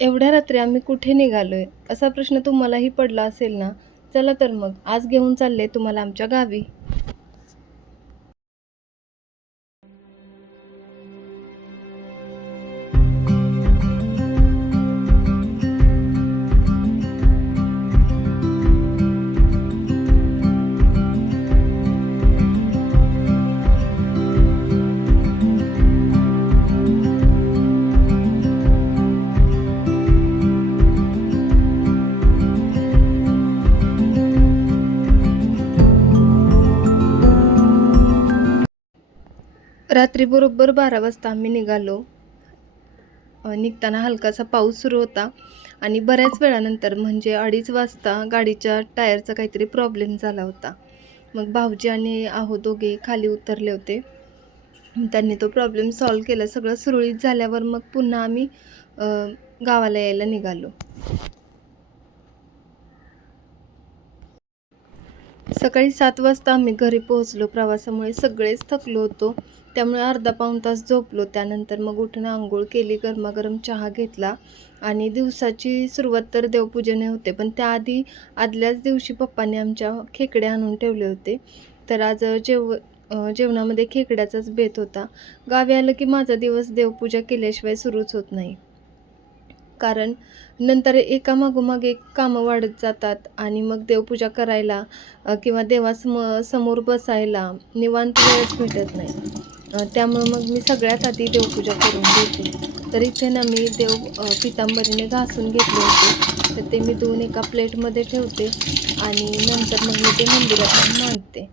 एवढ्या रात्री आम्ही कुठे निघालोय असा प्रश्न तुम्हालाही पडला असेल ना. चला तर मग आज घेऊन चालले तुम्हाला आमच्या गावी. रात्री बरोबर 12 वाजता आम्ही निघालो. निघताना हलकासा पाऊस सुरू होता आणि बऱ्याच वेळानंतर म्हणजे 2:30 वाजता गाडीच्या टायरचा काहीतरी प्रॉब्लेम झाला होता. मग भाऊजी आणि आहो दोघे खाली उतरले होते. त्यांनी तो प्रॉब्लेम सॉल्व्ह केला. सगळं सुरळीत झाल्यावर मग पुन्हा आम्ही गावाला यायला निघालो. सकाळी 7 वाजता आम्ही घरी पोहोचलो. प्रवासामुळे सगळेच थकलो होतो, त्यामुळे अर्धा पाऊण तास झोपलो. त्यानंतर मग उठून अंघोळ केली, गरमागरम चहा घेतला आणि दिवसाची सुरुवात तर देवपूजेने होते. पण त्याआधी आदल्याच दिवशी पप्पांनी आमच्या खेकडे आणून ठेवले होते. तर आज जेवणामध्ये खेकड्याचाच बेत होता. गावी आलं की माझा दिवस देवपूजा केल्याशिवाय सुरूच होत नाही. कारण नंतर एकामागोमाग एक कामं वाढत जातात आणि मग देवपूजा करायला किंवा समोर बसायला निवांत वेळच भेटत नाही. त्यामुळं मग मी सगळ्यात आधी देवपूजा करून घेते. तर इथे ना मी पितांबरीने घासून घेतले होते, तर ते मी धुवून एका प्लेटमध्ये ठेवते आणि नंतर मग मी ते मंदिरात मांडते.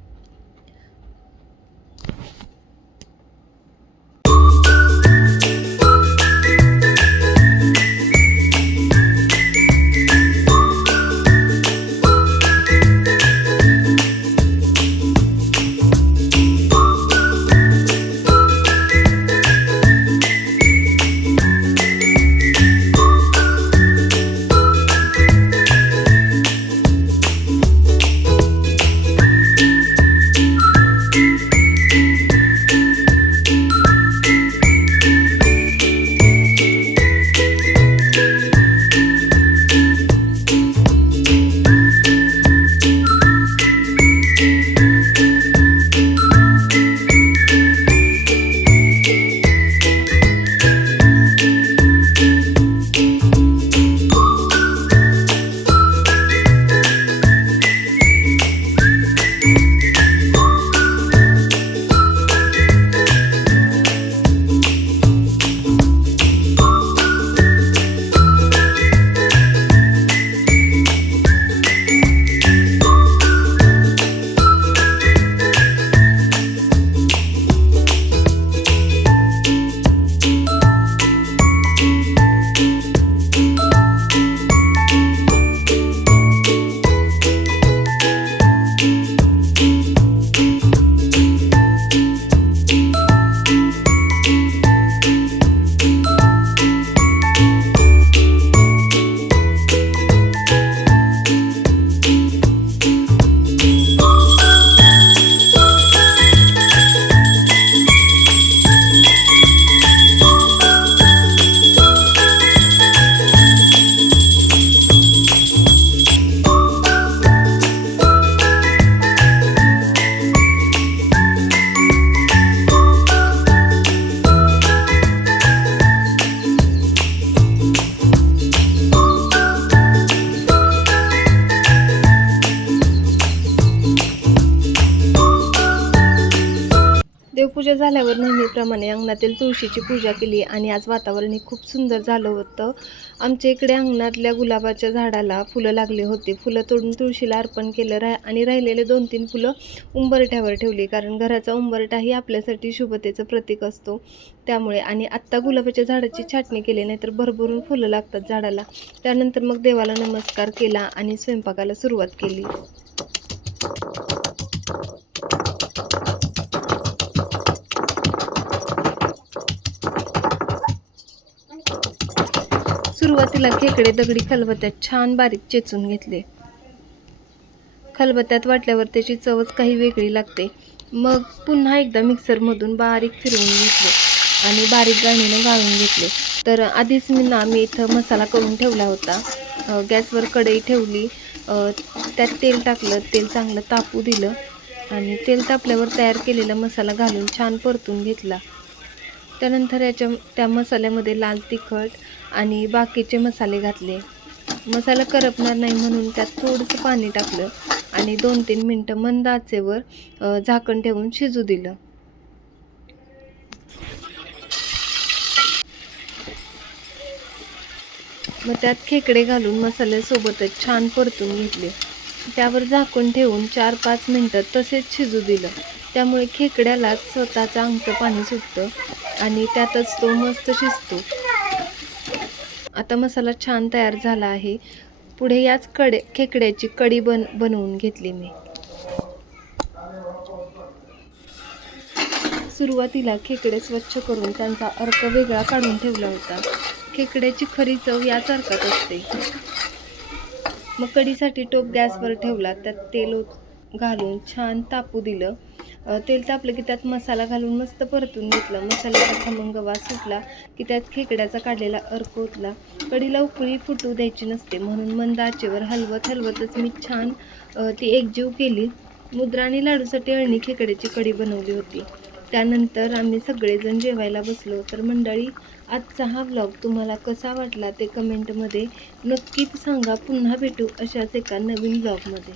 देवपूजा झाल्यावर नेहमीप्रमाणे अंगणातील तुळशीची पूजा केली आणि आज वातावरणही खूप सुंदर झालं होतं. आमच्या इकडे अंगणातल्या गुलाबाच्या झाडाला फुलं लागली होती. फुलं तोडून तुळशीला अर्पण केलं आणि राहिलेले 2-3 फुलं उंबरठ्यावर ठेवली, कारण घराचा उंबरठाही आपल्यासाठी शुभतेचं प्रतीक असतो. त्यामुळे आणि आत्ता गुलाबाच्या झाडाची छाटणी केली, नाही तर भरभरून फुलं लागतात झाडाला. त्यानंतर मग देवाला नमस्कार केला आणि स्वयंपाकाला सुरुवात केली. सुरुवातीला खेकडे दगडी खलबत्त्यात छान बारीक चेचून घेतले. खलबत्त्यात वाटल्यावर त्याची चवच काही वेगळी लागते. मग पुन्हा एकदा मिक्सरमधून बारीक फिरवून घेतले. आणि बारीक गाळणीनं गाळून घेतले. तर आधीच मी इथं मसाला करून ठेवला होता. गॅसवर कढई ठेवली, त्यात तेल टाकलं, तेल चांगलं तापू दिलं आणि तेल तापल्यावर तयार केलेला मसाला घालून छान परतून घेतला. त्यानंतर त्या मसाल्यामध्ये लाल तिखट आणि बाकीचे मसाले घातले. मसाला करपणार नाही म्हणून त्यात थोडंसं पाणी टाकलं आणि 2-3 मिनटं मंद आचेवर झाकण ठेवून शिजू दिलं. मग त्यात खेकडे घालून मसाल्यासोबतच छान परतून घेतले. त्यावर झाकण ठेवून 4-5 मिनटं तसेच शिजू दिलं. त्यामुळे खेकड्याला स्वतःचं अंगचं पाणी सुटतं आणि त्यातच तो मस्त शिजतो. आता मसाला छान तयार झाला आहे. पुढे याच खेकड्याची कढी बनवून घेतली मी. सुरुवातीला खेकडे स्वच्छ करून त्यांचा अर्क वेगळा काढून ठेवला होता. खेकड्याची खरी चव याच अर्कात असते. मग कढीसाठी टोप गॅसवर ठेवला, त्यात तेल घालून छान तापू दिलं. तेल तापलं की त्यात मसाला घालून मस्त परतून घेतलं. मसाल्याचा खमंग वास सुटला की त्यात खेकड्याचा काढलेला अर्क ओतला. कढीला उकळी फुटू द्यायची नसते म्हणून मंद आचेवर हलवतच मी छान ती एकजीव केली. मुद्रा आणि लाडूसाठी अळणी खेकड्याची कढी बनवली होती. त्यानंतर आम्ही सगळेजण जेवायला बसलो. तर मंडळी, आजचा हा व्लॉग तुम्हाला कसा वाटला ते कमेंटमध्ये नक्कीच सांगा. पुन्हा भेटू अशाच एका नवीन व्लॉगमध्ये.